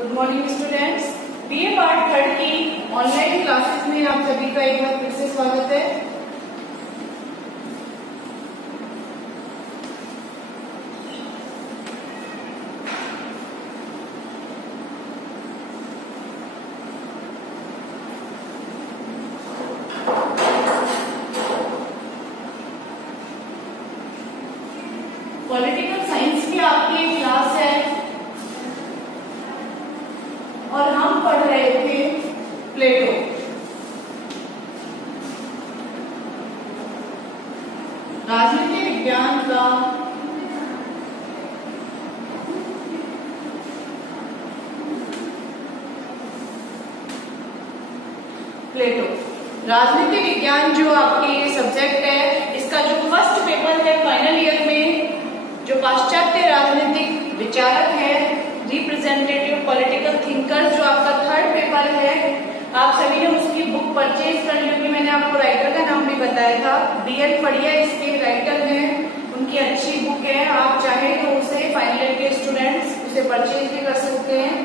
Good morning students. BA part third की online classes में आप सभी का एक बार फिर से स्वागत है। पॉलिटिकल साइंस की आपकी क्लास है और हम पढ़ रहे थे प्लेटो। राजनीति विज्ञान का प्लेटो राजनीति विज्ञान जो आपके ये सब्जेक्ट है, इसका जो फर्स्ट पेपर है फाइनल ईयर में, जो पाश्चात्य राजनीतिक विचारक है, रिप्रेजेंटेटिव पॉलिटिकल थिंकर्स, जो आपका थर्ड पेपर है, आप सभी ने उसकी बुक परचेज कर ली होगी। मैंने आपको राइटर का नाम भी बताया था, बीएल पढ़िया इसके राइटर हैं, उनकी अच्छी बुक है। आप चाहे तो उसे फाइनल ईयर के स्टूडेंट्स उसे परचेज भी कर सकते हैं।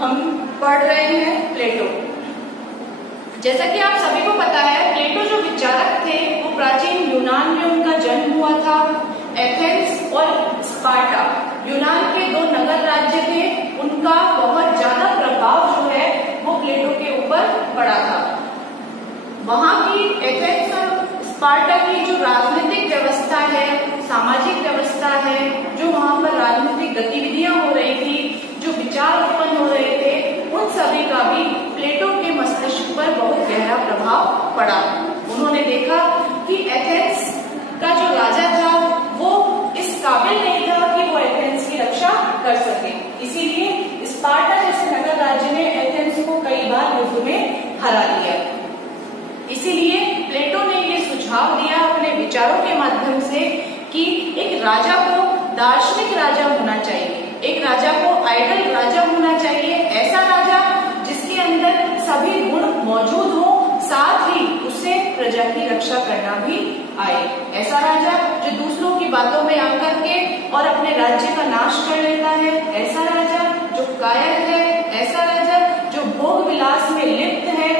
हम पढ़ रहे हैं प्लेटो। जैसा कि आप सभी को पता है, प्लेटो जो विचारक थे वो प्राचीन यूनान में उनका जन्म हुआ था। एथेंस और स्पार्टा यूनान के दो नगर राज्य थे, उनका बहुत ज्यादा प्रभाव जो है वो प्लेटो के ऊपर पड़ा था। वहां की एथेंस और स्पार्टा की जो राजनीतिक व्यवस्था है, सामाजिक व्यवस्था है, जो वहां पर राजनीतिक गतिविधियां हो रही थी, जो विचार उत्पन्न हो रहे थे, उन सभी का भी प्लेटो के मस्तिष्क पर बहुत गहरा प्रभाव पड़ा। उन्होंने देखा कि एथेंस का जो राजा था वो इस काबिल नहीं था कि वो एथेंस की रक्षा कर सके, इसीलिए स्पार्टा जैसे नगर राज्य ने एथेंस को कई बार युद्ध में हरा दिया। इसीलिए प्लेटो ने ये सुझाव दिया अपने विचारों के माध्यम से कि एक राजा को दार्शनिक राजा होना चाहिए, एक राजा को आइडल राजा होना चाहिए, ऐसा राजा जिसके अंदर सभी गुण मौजूद हो, साथ ही उसे प्रजा की रक्षा करना भी आए। ऐसा राजा जो दूसरों की बातों में आकर के और अपने राज्य का नाश कर लेता है, ऐसा राजा जो कायर है, ऐसा राजा जो भोग विलास में लिप्त है,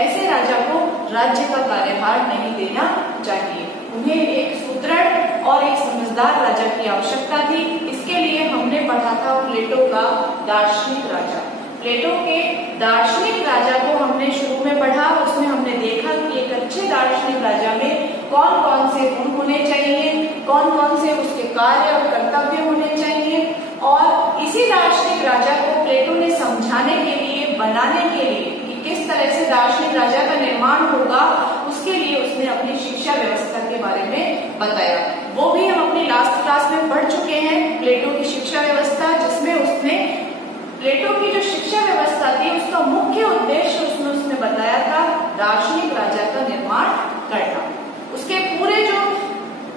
ऐसे राजा को राज्य का कार्यभार नहीं देना चाहिए। उन्हें एक सुदृढ़ और एक समझदार राजा की आवश्यकता थी। इसके लिए हमने पढ़ा था प्लेटो का दार्शनिक राजा। प्लेटो के दार्शनिक राजा को हमने शुरू में पढ़ा, उसमें हमने देखा कि एक अच्छे दार्शनिक राजा में कौन कौन से गुण होने चाहिए, कौन कौन से उसके कार्य और कर्तव्य होने चाहिए, और इसी दार्शनिक राजा को प्लेटो ने समझाने के लिए, बनाने के लिए कि किस तरह से दार्शनिक राजा का निर्माण होगा, उसके लिए उसने अपनी शिक्षा व्यवस्था के बारे में बताया। वो भी हम अपनी लास्ट क्लास में पढ़ चुके हैं, प्लेटो की शिक्षा व्यवस्था, जिसमें उसने प्लेटो की जो शिक्षा व्यवस्था थी उसका मुख्य उद्देश्य उसने बताया था दार्शनिक राजा का निर्माण करना। उसके पूरे जो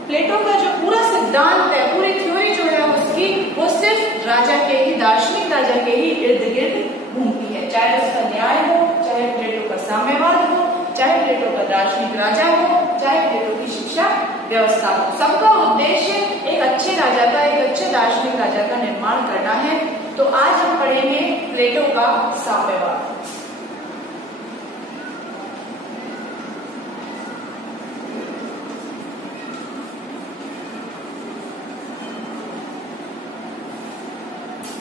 प्लेटो का जो पूरा सिद्धांत है, पूरी थ्योरी जो है उसकी, वो सिर्फ राजा के ही, दार्शनिक राजा के ही इर्द गिर्द घूमती है। चाहे उसका न्याय हो, चाहे प्लेटो का साम्यवाद हो, चाहे प्लेटो का दार्शनिक राजा हो, चाहे प्लेटो की शिक्षा व्यवस्था हो, सबका उद्देश्य एक अच्छे राजा का, एक अच्छे दार्शनिक राजा का निर्माण करना है। तो आज हम पढ़ेंगे प्लेटो का साम्यवाद।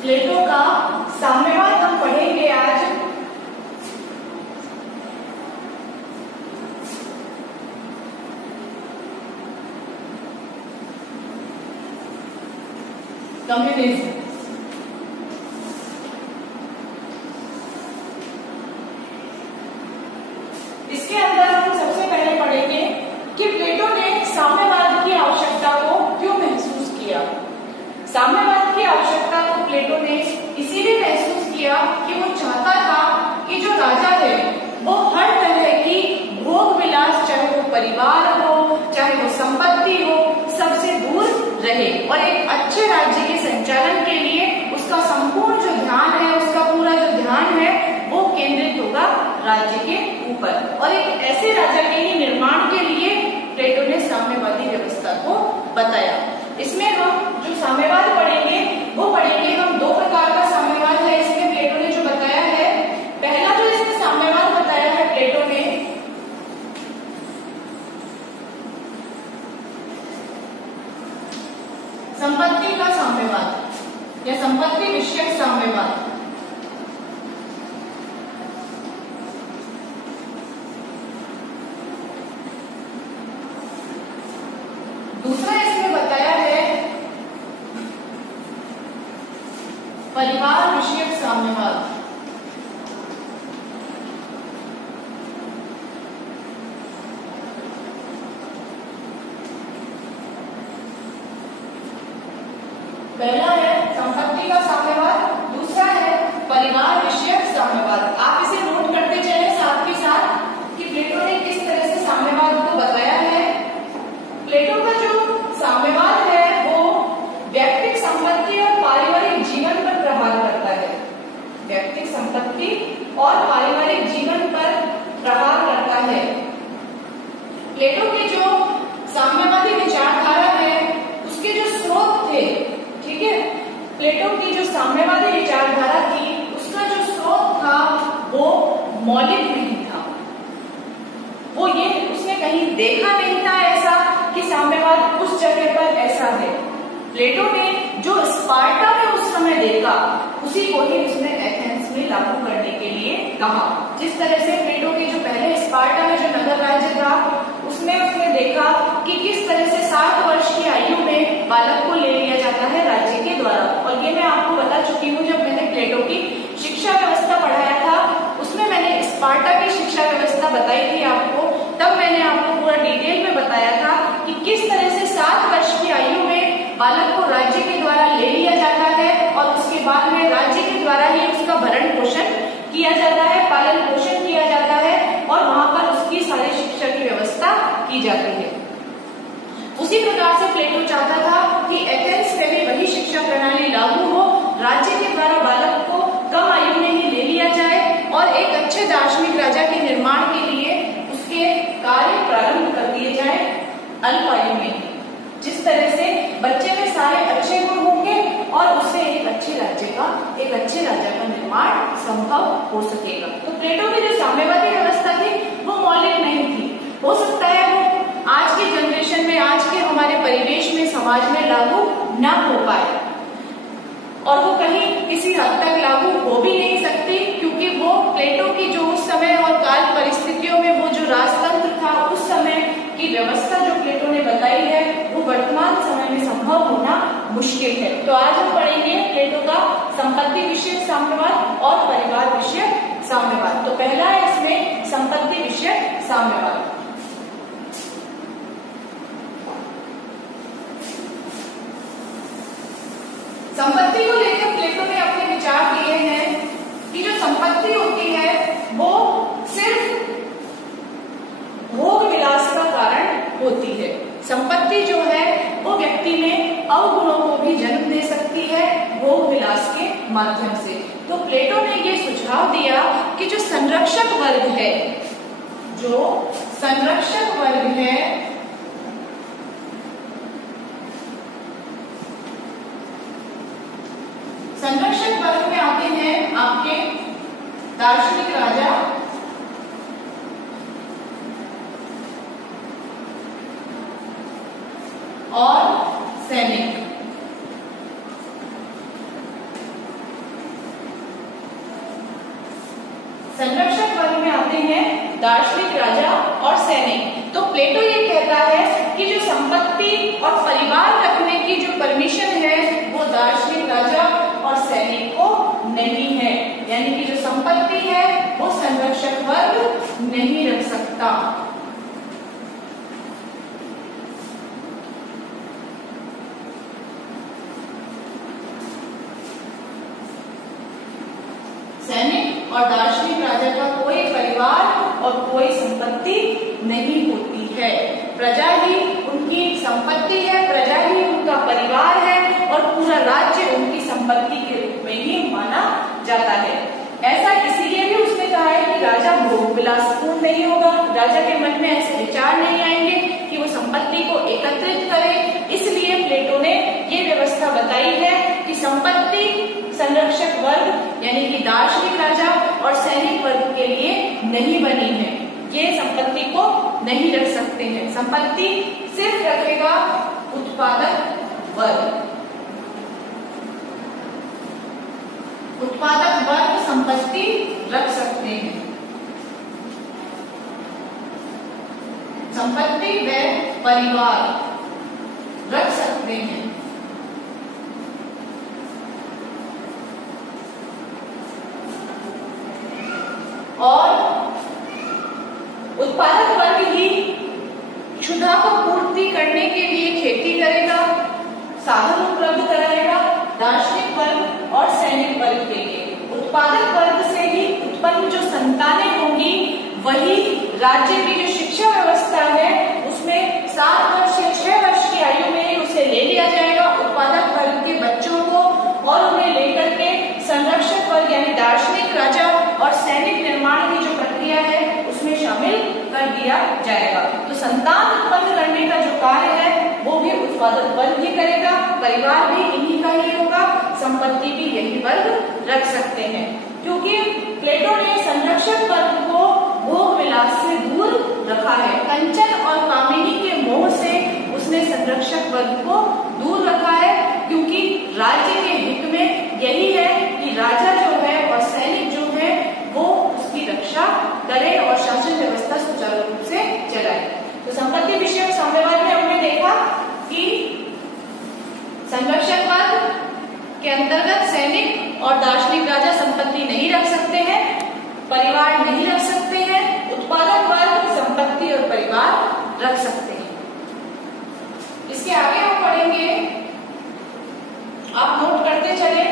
प्लेटो का साम्यवाद हम पढ़ेंगे आज। कम्युनिज्म। इसके अंदर हम सबसे पहले पढ़ेंगे कि प्लेटो ने साम्यवाद की आवश्यकता को क्यों महसूस किया। साम्यवाद की आवश्यकता को प्लेटो ने इसीलिए महसूस किया कि वो चाहता था कि जो राजा है वो हर तरह की भोग विलास, चाहे वो परिवार हो, चाहे वो संपत्ति हो, सबसे दूर रहे, और एक अच्छे राज्य के संचालन के लिए उसका संपूर्ण जो ध्यान है, उसका पूरा जो ध्यान है वो केंद्रित होगा राज्य के ऊपर। और एक ऐसे राजा के ही निर्माण के लिए प्लेटो ने साम्यवादी व्यवस्था को बताया। इसमें हम जो साम्यवाद पढ़ेंगे वो पढ़ेंगे हम, दो प्रकार का साम्यवाद है इसके संपत्ति विषयक साम्यवाद। दूसरा इसमें बताया है परिवार विषयक साम्यवाद। पहला है संपत्ति का साम्यवाद, दूसरा है परिवार विषयक साम्यवाद। आप इसे नोट करते चले साथ ही साथ कि प्लेटो ने किस तरह से साम्यवाद को बताया है। प्लेटो का जो साम्यवाद है वो व्यक्तिगत संपत्ति और पारिवारिक जीवन पर प्रहार करता है। व्यक्तिगत संपत्ति और पारिवारिक जीवन पर प्रहार करता है। प्लेटो के जो साम्यवादी विचारधारा है उसके जो स्रोत थे, ठीक है, प्लेटो की जो साम्यवादी विचारधारा थी उसका जो स्रोत था वो मौलिक नहीं था। वो ये उसने कहीं देखा नहीं था ऐसा कि साम्यवाद उस जगह पर ऐसा है। प्लेटो ने जो स्पार्टा में उस समय देखा उसी को ही उसने एथेंस में लागू करने के लिए कहा। जिस तरह से प्लेटो के जो पहले स्पार्टा में जो नगर राज्य था उसमें उसने देखा कि किस तरह से 7 वर्ष की आयु में बालक को ले लिया जाता है राज्य के द्वारा। और ये मैं आपको बता चुकी हूँ, जब मैंने प्लेटो की शिक्षा व्यवस्था पढ़ाया था उसमें मैंने स्पार्टा की शिक्षा व्यवस्था बताई थी आपको। तब मैंने आपको पूरा डिटेल में बताया था कि किस तरह से 7 वर्ष की आयु में बालक को राज्य के द्वारा ले लिया जाता है और उसके बाद में राज्य के द्वारा ही उसका भरण पोषण किया जाता है, पालन पोषण किया जाता है और वहां पर उसकी सारी शिक्षा की व्यवस्था की जाती है। उसी प्रकार से प्लेटो चाहता था कि एथेंस में भी वही शिक्षा प्रणाली लागू हो, राज्य के द्वारा बालक को कम आयु में ही ले लिया जाए और एक अच्छे दार्शनिक राजा के निर्माण के लिए उसके कार्य प्रारंभ कर दिए जाए अल्प आयु में। जिस तरह से बच्चे में सारे अच्छे गुण होंगे और उससे एक अच्छे राजा का निर्माण संभव हो सकेगा। तो प्लेटो की जो साम्यवादी व्यवस्था थी वो मौलिक नहीं थी। हो सकता है वो आज की जनरेशन में, आज के हमारे परिवेश में, समाज में लागू न हो पाए और वो कहीं किसी हद तक लागू हो भी नहीं सकती, क्योंकि वो प्लेटो की जो उस समय और काल परिस्थितियों में वो जो राजतंत्र था उस समय की व्यवस्था जो प्लेटो ने बताई है वो वर्तमान समय में संभव होना मुश्किल है। तो आज हम पढ़ेंगे प्लेटो का संपत्ति विषयक साम्यवाद और परिवार विषयक साम्यवाद। तो पहला है इसमें संपत्ति विषयक साम्यवाद। संपत्ति को लेकर प्लेटो ने अपने विचार दिए हैं कि जो संपत्ति होती है वो सिर्फ भोग विलास का कारण होती है। संपत्ति जो है वो व्यक्ति में अवगुणों को भी जन्म दे सकती है भोग विलास के माध्यम से। तो प्लेटो ने ये सुझाव दिया कि जो संरक्षक वर्ग है, संरक्षक वर्ग में आते हैं आपके दार्शनिक राजा और सैनिक। संरक्षक वर्ग में आते हैं दार्शनिक राजा और सैनिक। तो प्लेटो ये कहता है कि जो संपत्ति और परिवार रखने की जो परमिशन है वो दार्शनिक राजा और सैनिक को नहीं है, यानी कि जो संपत्ति है वो संरक्षक वर्ग नहीं रख सकता। सैनिक और दार्शनिक राजा का कोई परिवार और कोई संपत्ति नहीं होती है। प्रजा ही उनकी संपत्ति है, प्रजा ही उनका परिवार है और पूरा राज्य उनकी संपत्ति के रूप में ही माना जाता है। ऐसा इसीलिए भी उसने कहा है कि राजा भोग विलासपूर्ण नहीं होगा, राजा के मन में ऐसे विचार नहीं आएंगे कि वो संपत्ति को एकत्रित करे। इसलिए प्लेटो ने ये व्यवस्था बताई है कि संपत्ति संरक्षक वर्ग यानी कि दार्शनिक राजा और सैनिक वर्ग के लिए नहीं बनी है। ये संपत्ति को नहीं रख सकते हैं, संपत्ति सिर्फ रखेगा उत्पादक वर्ग। उत्पादक वर्ग संपत्ति रख सकते हैं। संपत्ति व परिवार रख सकते हैं। और उत्पादक वर्ग ही क्षुधा को पूर्ति करने के लिए खेती करेगा, साधन उपलब्ध कराएगा दार्शनिक वर्ग और सैनिक वर्ग के लिए। उत्पादक वर्ग से ही उत्पन्न जो संतानें होंगी वही राज्य की जो शिक्षा व्यवस्था है उसमें 7 वर्ष या 6 वर्ष की आयु में ही उसे ले लिया जाएगा उत्पादक वर्ग के बच्चों को, और उन्हें लेकर के संरक्षक वर्ग यानी दार्शनिक राजा और सैनिक निर्माण की जो प्रक्रिया है उसमें शामिल कर दिया जाएगा। तो संतान उत्पन्न करने का जो कार्य है वो भी उत्पादक वर्ग ही करेगा, परिवार भी इन्हीं का ही होगा, संपत्ति भी यही वर्ग रख सकते हैं। क्योंकि प्लेटो ने संरक्षक वर्ग को भोग विलास से दूर रखा है, कंचन और कामिनी के मोह से उसने संरक्षक वर्ग को दूर रखा है, क्योंकि राज्य के हित में यही है कि राजा जो है और सैनिक जो है वो उसकी रक्षा करे और शासन व्यवस्था सुचारू रूप से चलाए। तो संपत्ति विषयक साम्यवाद में हमने देखा कि संरक्षक वर्ग के अंतर्गत सैनिक और दार्शनिक राजा संपत्ति नहीं रख सकते हैं, परिवार नहीं रख सकते हैं, उत्पादक वर्ग संपत्ति और परिवार रख सकते हैं। इसके आगे हम पढ़ेंगे, आप नोट करते चले।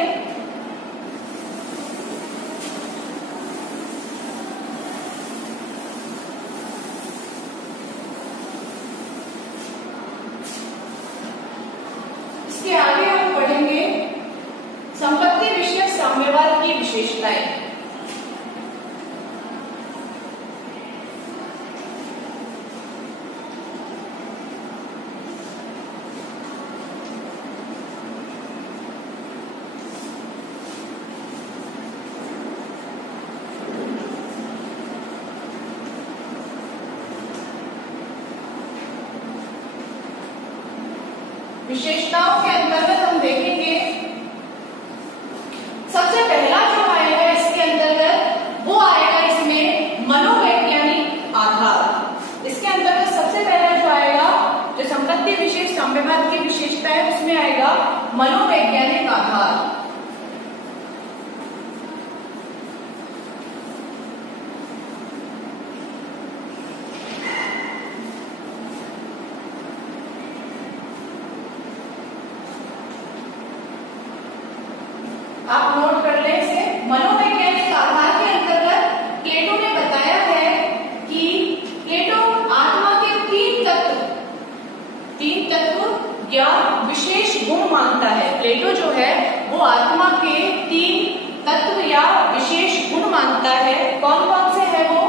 इसके आगे हम पढ़ेंगे संपत्ति विषयक साम्यवाद की विशेषताएं। विशेषताओं के अंतर्गत हम देखेंगे सबसे पहला जो आएगा इसके अंतर्गत वो आएगा इसमें मनोवैज्ञानिक आधार। इसके अंतर्गत सबसे पहला जो आएगा जो संपत्ति विशेष साम्यवाद की विशेषता है उसमें आएगा मनोवैज्ञानिक आधार। आप नोट कर लें इसे। मनोवैज्ञानिक आधार के अंतर्गत प्लेटो ने बताया है कि प्लेटो आत्मा के 3 तत्व या विशेष गुण मानता है। प्लेटो जो है वो आत्मा के 3 तत्व या विशेष गुण मानता है। कौन कौन से है वो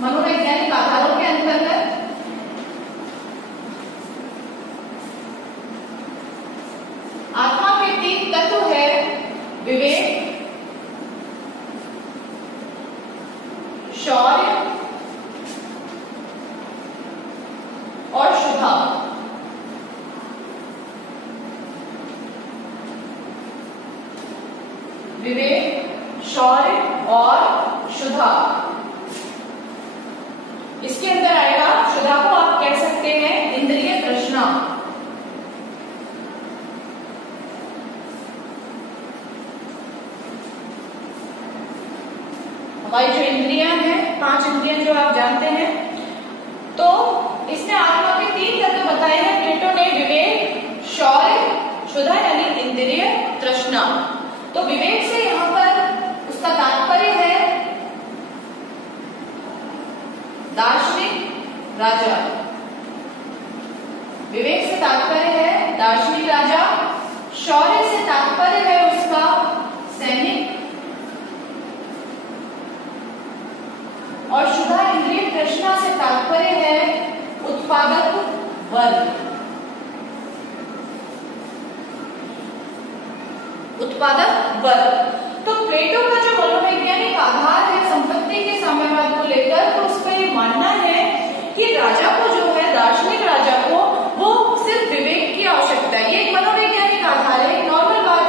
मनोवैज्ञानिक आधारों के अंतर्गत? आत्मा के 3 तत्व है विवेक, शौर्य और शुद्धा। विवेक, शौर्य और शुद्धा। इसके अंदर आएगा, शुद्धा को आप कह सकते हैं इंद्रिय तृष्णा। हमारी जो इंद्रियां हैं 5 इंद्रियां जो आप जानते हैं, तो इसने आत्मा के 3 तत्व बताए हैं प्लेटो ने, विवेक, शौर्य, शुद्धा यानी इंद्रिय तृष्णा। तो विवेक से यहाँ पर उसका तात्पर्य है दार्शनिक राजा। विवेक से तात्पर्य है दार्शनिक राजा, शौर्य से तात्पर्य है उसका सैनिक, और शुद्धा इंद्रिय तृष्णा से तात्पर्य है उत्पादक वर्ग। उत्पादक वर्ग। तो प्लेटो का जो मनोवैज्ञानिक आधार है संपत्ति के साम्यवाद को लेकर, तो उसका ये मानना है कि राजा को जो है, दार्शनिक राजा को, वो सिर्फ विवेक की आवश्यकता है। ये एक मनोवैज्ञानिक आधार है, एक नॉर्मल बात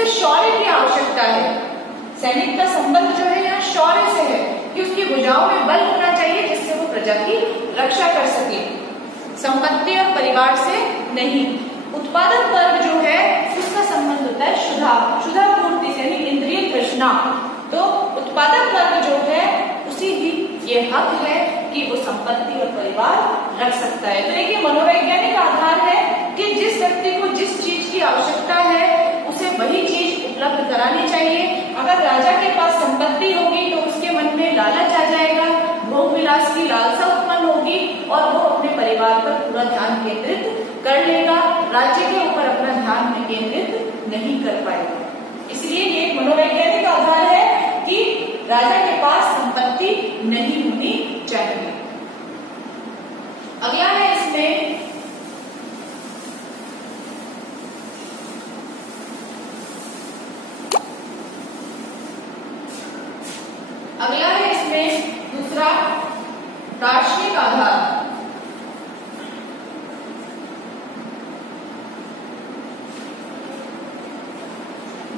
उसे शौर्य की आवश्यकता है। सैनिक का संबंध जो है यहाँ शौर्य से है कि उसकी भुजाओं में बल होना चाहिए जिससे वो प्रजा की रक्षा कर सके, संपत्ति और परिवार से नहीं। उत्पादक वर्ग जो है उसका संबंध होता है क्षुधा पूर्ति से, यानी इंद्रिय तृष्णा। तो उत्पादक वर्ग जो है उसी भी ये हक है कि वो संपत्ति और परिवार रख सकता है। तो देखिए मनोवैज्ञानिक आधार है कि जिस व्यक्ति को जिस चीज की आवश्यकता है उसे वही चीज उपलब्ध करानी चाहिए। अगर राजा के पास संपत्ति होगी तो उसके मन में लालच आ जाएगा, भोग विलास की लालसा उत्पन्न होगी और वो अपने परिवार पर पूरा ध्यान केंद्रित कर लेगा, राज्य के ऊपर अपना ध्यान केंद्रित नहीं कर पाएगा। इसलिए ये मनोवैज्ञानिक आधार है कि राजा के पास संपत्ति नहीं होनी चाहिए। अगला है इसमें दूसरा दार्शनिक आधार।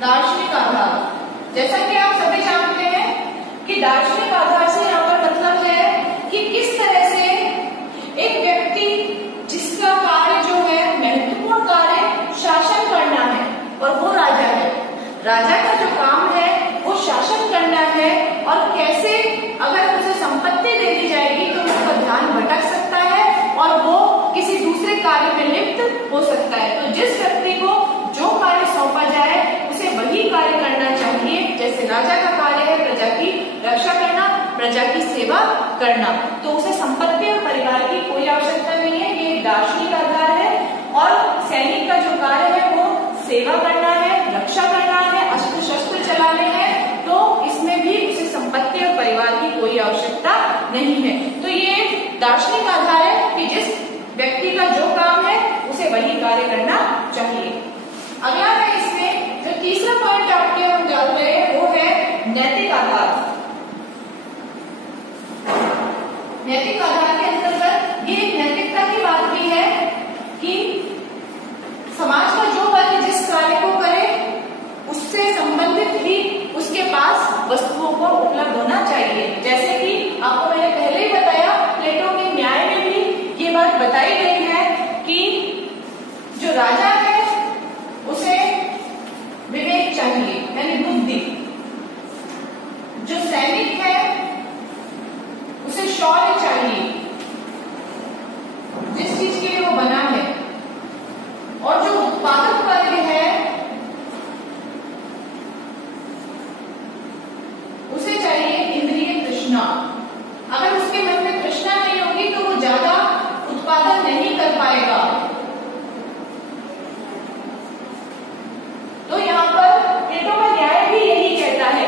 दार्शनिक आधार, जैसा कि आप सभी जानते हैं कि दार्शनिक आधार से यहाँ पर मतलब है कि किस तरह से एक व्यक्ति जिसका कार्य जो है महत्वपूर्ण कार्य शासन करना है और वो राजा है, राजा का जो काम है वो शासन करना है, और कैसे अगर उसे संपत्ति दे दी जाएगी तो उसका ध्यान भटक सकता है और वो किसी दूसरे कार्य में लिप्त हो सकता है। तो जिस व्यक्ति को जो कार्य सौंपा जाए उसे वही कार्य करना चाहिए। जैसे राजा का कार्य है प्रजा की रक्षा करना, प्रजा की सेवा करना, तो उसे संपत्ति और परिवार की कोई आवश्यकता नहीं है। ये एक दार्शनिक आधार है। और सैनिक का जो कार्य है वो सेवा करना है, रक्षा करना है, अस्त्र शस्त्र चलाने हैं, तो इसमें भी उसे संपत्ति और परिवार की कोई आवश्यकता नहीं है। तो ये दार्शनिक आधार है कि जिस व्यक्ति का जो काम है उसे वही कार्य करना चाहिए। अगला है इसमें जो तीसरा पॉइंट आपके हम जान रहे हैं वो है नैतिक आधार। नैतिक आधार के अंतर्गत ये नैतिकता की बात की है कि समाज का जो वर्ग जिस कार्य को करे उससे संबंधित ही उसके पास वस्तुओं को उपलब्ध होना चाहिए। जैसे कि आपको मैंने पहले ही बताया, प्लेटो के न्याय में भी ये बात बताई गई है कि जो राजा है उसे विवेक चाहिए, यानी बुद्धि। जो सैनिक है उसे शौर्य चाहिए, जिस चीज के लिए वो बना है। और जो उत्पादक वर्ग है उसे चाहिए इंद्रिय तृष्णा। अगर उसके मन में तृष्णा नहीं होगी तो वो ज्यादा उत्पादन नहीं कर पाएगा। तो यहाँ पर प्लेटो का न्याय भी यही कहता है,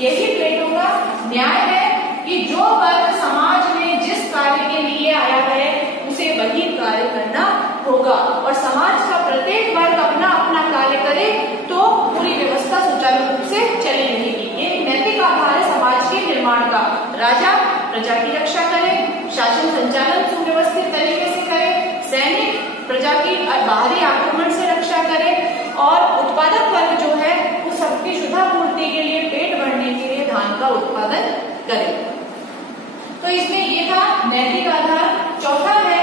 यही प्लेटो का न्याय है कि जो वर्ग समाज में जिस कार्य के लिए आया है उसे वही कार्य करना होगा, और समाज का प्रत्येक वर्ग अपना अपना कार्य करे तो पूरी व्यवस्था सुचारू रूप से चली रहेगी। ये नैतिक आधार है समाज के निर्माण का। राजा प्रजा की रक्षा करे, शासन संचालन सुव्यवस्थित तरीके से करे, सैनिक प्रजा की बाहरी आक्रमण से रक्षा करे, और उत्पादक वर्ग जो है वो सबकी क्षुधा पूर्ति के लिए, पेट भरने के लिए धान का उत्पादन करे। तो इसमें ये था नैतिक आधार। चौथा है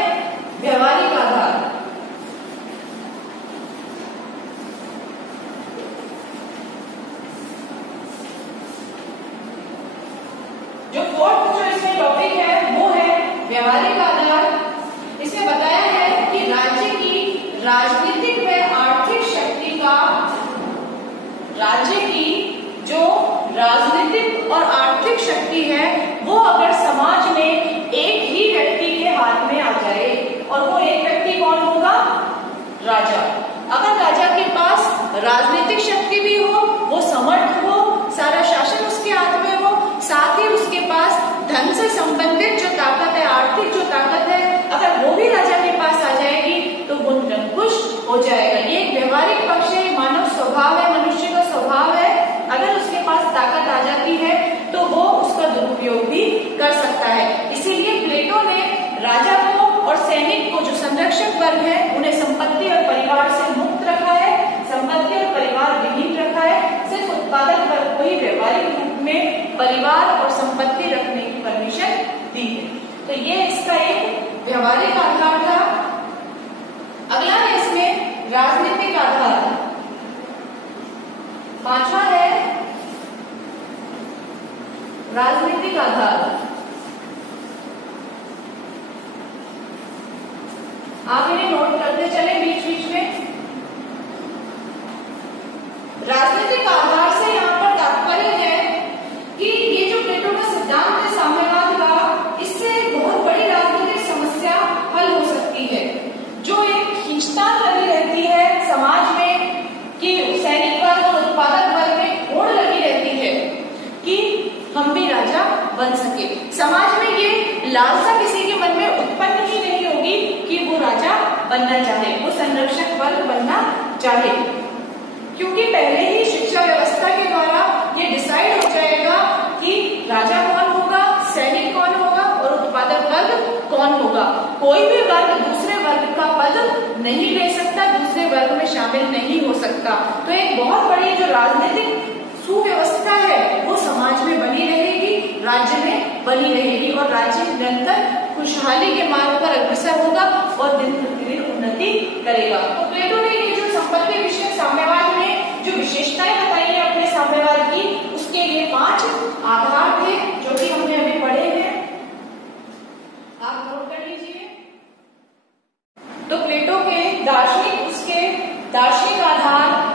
व्यवहारिक आधार। जो फोर्थ जो इसमें टॉपिक है वो है व्यवहारिक आधार। इसमें बताया है कि राज्य की राजनीतिक व आर्थिक शक्ति का, राज्य की जो राजनीतिक और आर्थिक शक्ति है वो अगर समाज में एक ही व्यक्ति के हाथ में आ जाए, और वो एक व्यक्ति कौन होगा? राजा। अगर राजा के पास राजनीतिक शक्ति भी हो, वो समर्थ हो, सारा शासन उसके हाथ में हो, साथ ही उसके पास धन से संबंधित जो ताकत है, आर्थिक जो ताकत है, अगर वो भी राजा के पास आ जाएगी तो वो निरंकुश हो जाएगा। ये एक व्यवहारिक पक्ष है, मानव स्वभाव है, मनुष्य का स्वभाव है। अगर उसके पास ताकत आ जाती है तो वो उसका दुरुपयोग भी कर सकता है। इसीलिए प्लेटो ने राजा को और सैनिक को, जो संरक्षक वर्ग है, उन्हें संपत्ति और परिवार से मुक्त रखा है, संपत्ति और परिवार विहीन उत्पादक वर्ग को ही व्यवहारिक रूप में परिवार और संपत्ति रखने की परमिशन दी है। तो ये इसका एक व्यवहारिक आधार था। अगला है इसमें राजनीतिक आधार। पांचवा है राजनीतिक आधार। आप इन्हें नोट करते चले बीच बीच में। राजनीतिक आधार से यहाँ पर तात्पर्य है कि ये जो प्लेटो का सिद्धांत है साम्यवाद का, इससे बहुत बड़ी राजनीतिक समस्या हल हो सकती है। जो एक खींचतान लगी रहती है समाज में कि सैनिक वर्ग और उत्पादक वर्ग में होड़ लगी रहती है कि हम भी राजा बन सके। समाज में ये लालसा किसी के मन में उत्पन्न ही नहीं होगी कि वो राजा बनना चाहे, वो संरक्षक वर्ग बनना चाहे, क्योंकि पहले ही शिक्षा व्यवस्था के द्वारा ये डिसाइड हो जाएगा कि राजा कौन होगा, सैनिक कौन होगा और उत्पादक वर्ग कौन होगा। कोई भी वर्ग दूसरे वर्ग का पद नहीं ले सकता, दूसरे वर्ग में शामिल नहीं हो सकता। तो एक बहुत बड़ी जो राजनीतिक सुव्यवस्था है वो समाज में बनी रहेगी, राज्य में बनी रहेगी और राज्य निरंतर खुशहाली के मार्ग पर अग्रसर होगा और दिन प्रतिदिन उन्नति करेगा। तो प्लेटो ने ये जो संपत्ति विषय साम्यवाद में जो विशेषताएं बताई है अपने साम्यवाद की, उसके लिए 5 आधार थे जो कि हमने अभी पढ़े हैं, आप नोट कर लीजिए। तो प्लेटो के दार्शनिक, उसके दार्शनिक आधार,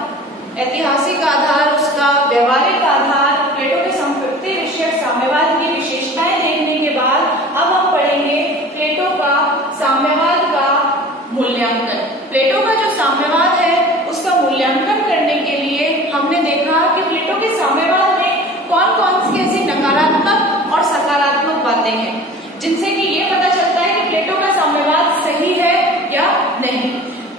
ऐतिहासिक आधार, उसका व्यवहारिक आधार, प्लेटो के संपत्ति विषय साम्यवाद की विशेषताएं देखने के बाद अब हम पढ़ेंगे प्लेटो का साम्यवाद का मूल्यांकन। प्लेटो का जो साम्यवाद है उसका मूल्यांकन करने के लिए हमने देखा कि प्लेटो के साम्यवाद में कौन कौन सी ऐसी नकारात्मक और सकारात्मक बातें हैं जिनसे कि ये पता चलता है कि प्लेटो का साम्यवाद सही है या नहीं।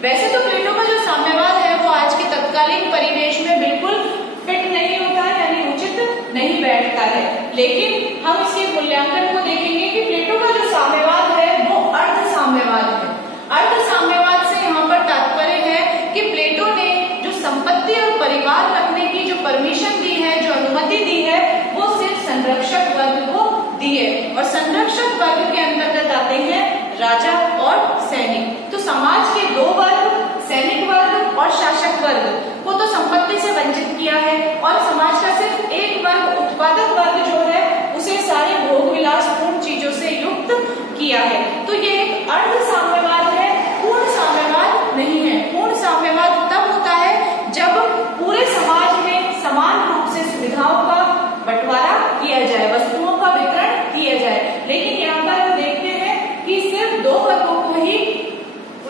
वैसे तो प्लेटो का जो साम्यवाद है वो आज के तत्कालीन परिवेश में बिल्कुल फिट नहीं होता है, यानी उचित नहीं बैठता है, लेकिन हम इसके मूल्यांकन को देखेंगे कि प्लेटो का जो साम्यवाद है वो अर्ध साम्यवाद है। अर्ध साम्यवाद से यहाँ पर तात्पर्य है कि प्लेटो ने जो संपत्ति और परिवार रखने की जो परमिशन दी है, जो अनुमति दी है, वो सिर्फ संरक्षक वर्ग को दी है और संरक्षक वर्ग के अंतर्गत आते हैं राजा और सैनिक। तो समाज के 2 वर्ग, सैनिक वर्ग और शासक वर्ग को तो संपत्ति से वंचित किया है और समाज का सिर्फ एक वर्ग, उत्पादक वर्ग जो है, उसे सारे भोग विलासपूर्ण चीजों से युक्त किया है। तो ये एक अर्ध साम्यवाद है, पूर्ण साम्यवाद नहीं है। पूर्ण साम्यवाद तब होता है जब पूरे समाज में समान रूप से सुविधाओं का बंटवारा किया जाए, वस्तुओं का वितरण किया जाए। लेकिन यहाँ पर हम देखते हैं कि सिर्फ 2 वर्गों को ही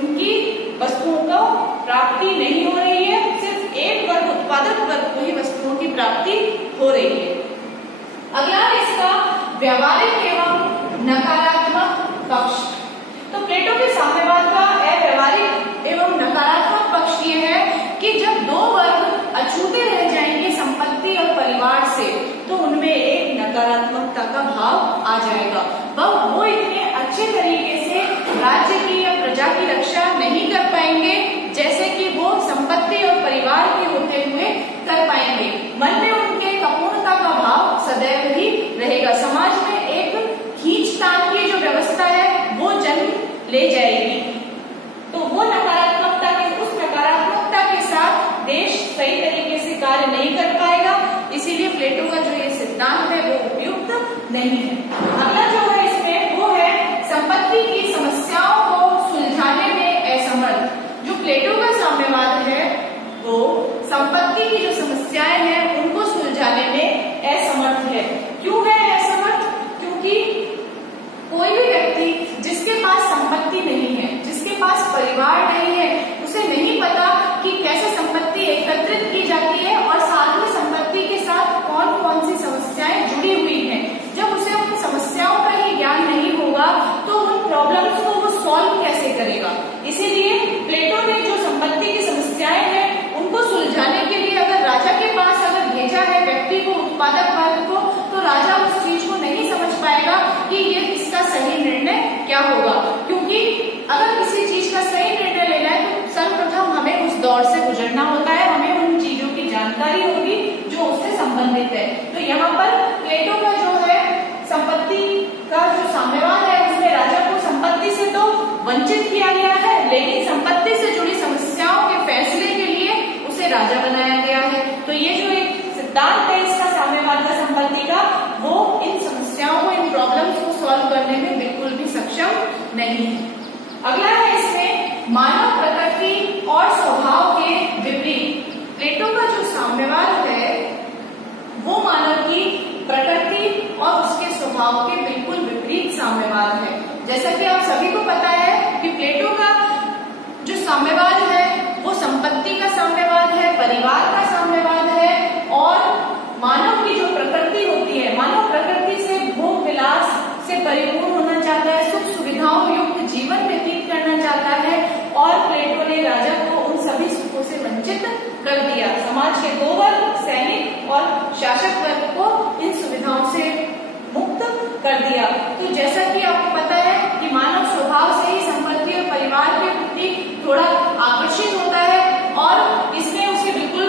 उनकी वस्तुओं को प्राप्ति नहीं हो रही है, सिर्फ एक वर्ग, उत्पादक वर्ग को ही वस्तुओं की प्राप्ति हो रही है। अगला इसका व्यवहारिक एवं नकारात्मक पक्ष। तो प्लेटो के साम्यवाद का अव्यवहारिक एवं नकारात्मक पक्ष ये है कि जब 2 वर्ग अछूते रह जाएंगे संपत्ति और परिवार से, तो उनमें एक नकारात्मकता का भाव आ जाएगा। वो इतने अच्छे तरीके से राज्य की या प्रजा की रक्षा नहीं कर पाएंगे जैसे कि वो संपत्ति और परिवार के होते हुए कर पाएंगे। मन में उनके अपूर्णता का भाव सदैव ही रहेगा। समाज में एक खींचतान की जो व्यवस्था है वो जन्म ले जाएगी। तो वो नकारात्मकता के, उस नकारात्मकता के साथ देश सही तरीके से कार्य नहीं कर पाएगा। इसीलिए प्लेटो का जो ये सिद्धांत है वो उपयुक्त नहीं है। अगला जो है इसमें वो है संपत्ति की समस्याओं को सुलझाने में असमर्थ। जो प्लेटो का साम्यवाद है वो संपत्ति की जो समस्याएं हैं उनको सुलझाने में असमर्थ है। क्यों है असमर्थ? क्योंकि कोई भी व्यक्ति जिसके पास संपत्ति नहीं है, जिसके पास परिवार नहीं है, उसे नहीं पता कि कैसे संपत्ति एकत्रित की जाती है और साथ में संपत्ति के साथ कौन कौन सी समस्याएं जुड़ी हुई हैं। जब उसे उन समस्याओं का ही ज्ञान नहीं होगा तो उन प्रॉब्लम्स को वो सॉल्व कैसे करेगा। इसीलिए प्लेटो ने जो संपत्ति की समस्याएं हैं उनको सुलझाने के लिए अगर राजा के पास अगर भेजा है व्यक्ति को, उत्पादक वर्ग को, तो राजा उस चीज को नहीं समझ पाएगा कि ये इसका सही निर्णय क्या होगा। क्योंकि अगर किसी चीज का सही निर्णय लेना है तो सर्वप्रथम हमें उस दौर से गुजरना होता है, हमें उन चीजों की जानकारी होगी जो उससे संबंधित है। तो यहाँ पर प्लेटो का जो है संपत्ति का जो साम्यवाद है उसमें राजा को संपत्ति से तो वंचित किया गया है, लेकिन संपत्ति से जुड़ी समस्याओं के फैसले के लिए उसे राजा बनाया गया है। तो ये जो एक सिद्धांत है इसका साम्यवाद का संपत्ति का, वो इन समस्याओं को, इन प्रॉब्लम्स को सॉल्व करने में बिल्कुल भी सक्षम नहीं है। अगला है इसमें मानव प्रकृति और स्वभाव के विपरीत। प्लेटो का जो साम्यवाद है वो मानव की प्रकृति और उसके स्वभाव के बिल्कुल विपरीत साम्यवाद है। जैसा कि आप सभी को पता है कि प्लेटो का जो साम्यवाद है वो संपत्ति का साम्यवाद है, परिवार का साम्यवाद है, और मानव की जो प्रकृति होती है, मानव प्रकृति से भोग विलास से परिपूर्ण होना चाहता है, सुख सुविधाओं युक्त जीवन व्यतीत करना चाहता है, और प्लेटो ने राजा को उन सभी सुखों से वंचित कर दिया। समाज के दो वर्ग, सैनिक और शासक वर्ग को इन सुविधाओं से मुक्त कर दिया। तो जैसा कि आपको पता है कि मानव स्वभाव से ही संपत्ति और परिवार के प्रति थोड़ा आकर्षित होता है, और इसमें उसे बिल्कुल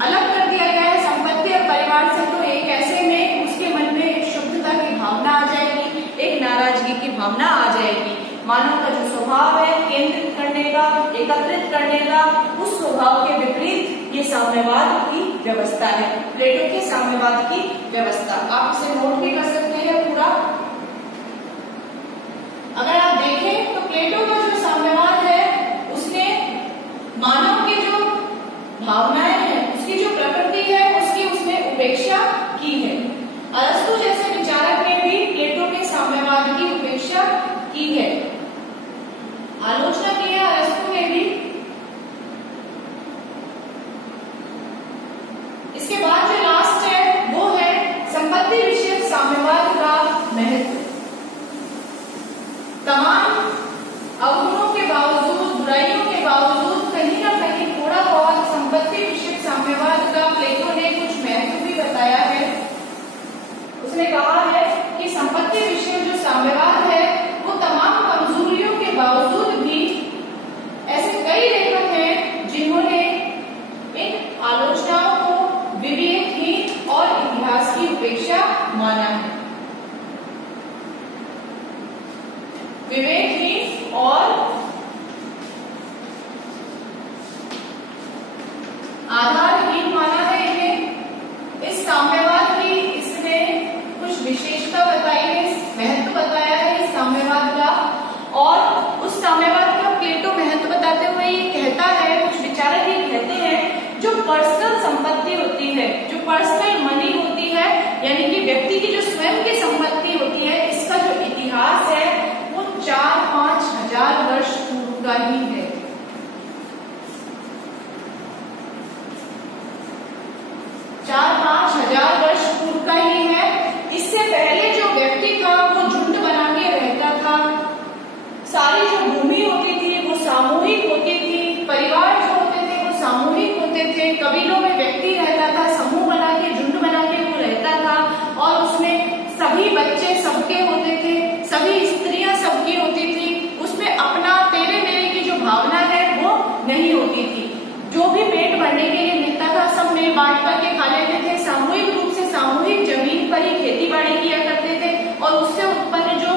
अलग कर दिया गया है संपत्ति और परिवार से। तो एक ऐसे में उसके मन में एक शुद्धता की भावना आ जाएगी, एक नाराजगी की भावना आ जाएगी। मानव का जो स्वभाव है केंद्रित करने का, एकत्रित करने का, उस स्वभाव के विपरीत ये साम्यवाद की व्यवस्था है, प्लेटो के साम्यवाद की व्यवस्था। आप इसे नोट भी कर सकते हैं पूरा। अगर आप देखें तो प्लेटो का जो साम्यवाद है उसने मानव की जो भावनाएं हैं, उसकी जो प्रकृति है उसकी उसने उपेक्षा की है। अरस्तु जैसे विचारक ने भी प्लेटो के साम्यवाद की उपेक्षा की है, आलोचना की है अरस्तु ने भी। इसके बाद जो लास्ट है वो है संपत्ति विषयक साम्यवाद का महत्व। तमाम अवगुणों के बावजूद, बुराइयों के बावजूद कहीं ना कहीं थोड़ा बहुत संपत्ति विषयक साम्यवाद का प्लेटो ने कुछ महत्व भी बताया है। उसने कहा है कि संपत्ति विषयक जो साम्यवाद है वो तमाम कमजोरियों के बावजूद भी ऐसे कई लेखक हैं जिन्होंने इन आलोचनाओं को विवेकहीन और इतिहास की उपेक्षा माना है। विवेकहीन और आधारहीन माना है इन्हें। इस साम्यवाद की इसने कुछ विशेषता बताई है, महत्व बताया है इस साम्यवाद का, और उस साम्यवाद का प्लेटो महत्व बताते हुए ये कहता है, कुछ विचारक ये कहते हैं, जो पर्सनल संपत्ति होती है, जो पर्सनल मनी होती है, यानी कि व्यक्ति की जो स्वयं की संपत्ति होती है, इसका जो इतिहास है वो 4-5 हजार वर्ष पूर्व का ही है। 4-5 हजार वर्ष पूर्व का ही है। इससे पहले जो व्यक्ति था वो झुंड बना के रहता था, सारी जो भूमि होती थी वो सामूहिक होती थी, परिवार जो होते थे वो सामूहिक होते थे, कबीलों में व्यक्ति रहता था, समूह बना के, झुंड बना के वो रहता था, और उसमें सभी बच्चे सबके होते थे, सभी स्त्रियां सबकी होती थी। उसमें अपना तेरे मेरे की जो भावना है वो नहीं होती थी। जो भी पेट भरने के लिए मिलता था सब मिल बांट करके खा लेते थे। सामूहिक रूप से सामूहिक जमीन पर ही खेती बाड़ी किया करते थे, और उससे उत्पन्न जो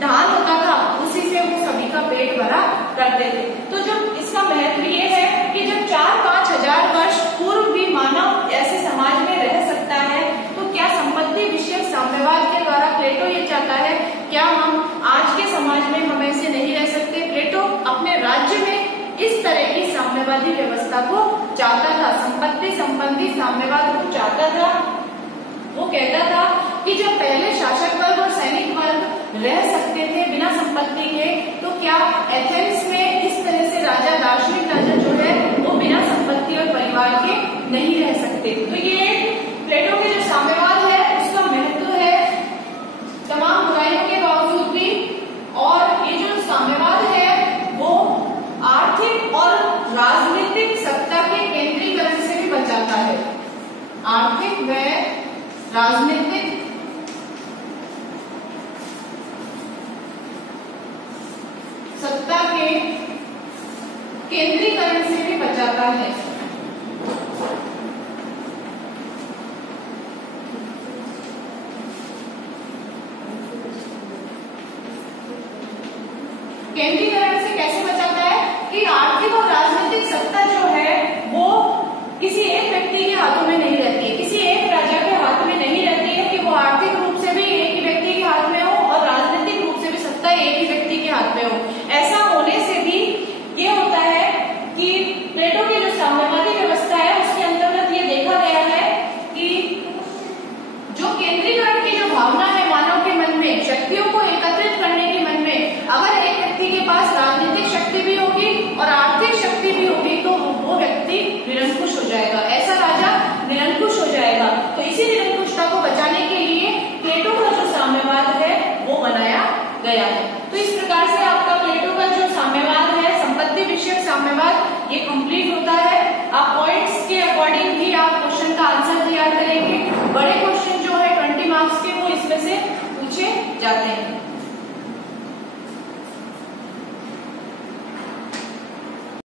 धान होता था उसी से वो सभी का पेट भरा करते थे। तो जब इसका महत्व ये है कि जब 4-5 हजार वर्ष पूर्व भी मानव ऐसे समाज में रह सकता है, तो क्या संपत्ति विषयक साम्यवाद के द्वारा प्लेटो ये चाहता है, क्या हम आज के समाज में हम ऐसे नहीं रह सकते? प्लेटो अपने राज्य में इस तरह की साम्यवादी व्यवस्था को चाहता था, संपत्ति संबंधी साम्यवाद को चाहता था। वो कहता था कि जब पहले शासक वर्ग और सैनिक वर्ग रह सकते थे बिना संपत्ति के, तो क्या एथेंस में इस तरह से राजा, दार्शनिक राजा जो है वो बिना संपत्ति और परिवार के नहीं रह सकते? तो ये प्लेटो के जो साम्यवाद है उसका महत्व है तमाम बुराइयों के बावजूद भी, और ये जो साम्यवाद है वो आर्थिक और राजनीतिक सत्ता के केंद्रीकरण से भी बचाता है। आर्थिक व राजनीतिक सत्ता के केंद्रीकरण से भी बचाता है। केंद्रीकरण से कैसे बचाता है कि आर्थिक और राजनीतिक सत्ता जो है वो किसी एक व्यक्ति के हाथों में नहीं रहती है, किसी एक राजा के हाथ में नहीं रहती है कि वो आर्थिक रूप से भी एक ही व्यक्ति के हाथ में हो और राजनीतिक रूप से भी सत्ता एक ही व्यक्ति के हाथ में हो। ऐसा होने से भी ये होता है कि प्लेटो की जो साम्यवादी व्यवस्था है उसके अंतर्गत ये देखा गया है कि जो केंद्रीकरण की जो भावना है मानव के मन में, शक्तियों को एकत्रित करने के मन में, अगर एक व्यक्ति के पास राजनीतिक शक्ति भी होगी और आर्थिक शक्ति भी होगी तो वो व्यक्ति निरंकुश हो जाएगा, ऐसा राजा निरंकुश हो जाएगा। तो इसी निरंकुशता को बचाने के लिए प्लेटो का जो साम्यवाद है वो बनाया गया है। तो इस प्रकार से आपका प्लेटो का जो साम्यवाद है, संपत्ति विषयक साम्यवाद, ये कंप्लीट होता है। आप पॉइंट्स के अकॉर्डिंग भी आप क्वेश्चन का आंसर तैयार करेंगे। बड़े क्वेश्चन जो है 20 मार्क्स के वो इसमें से पूछे जाते हैं।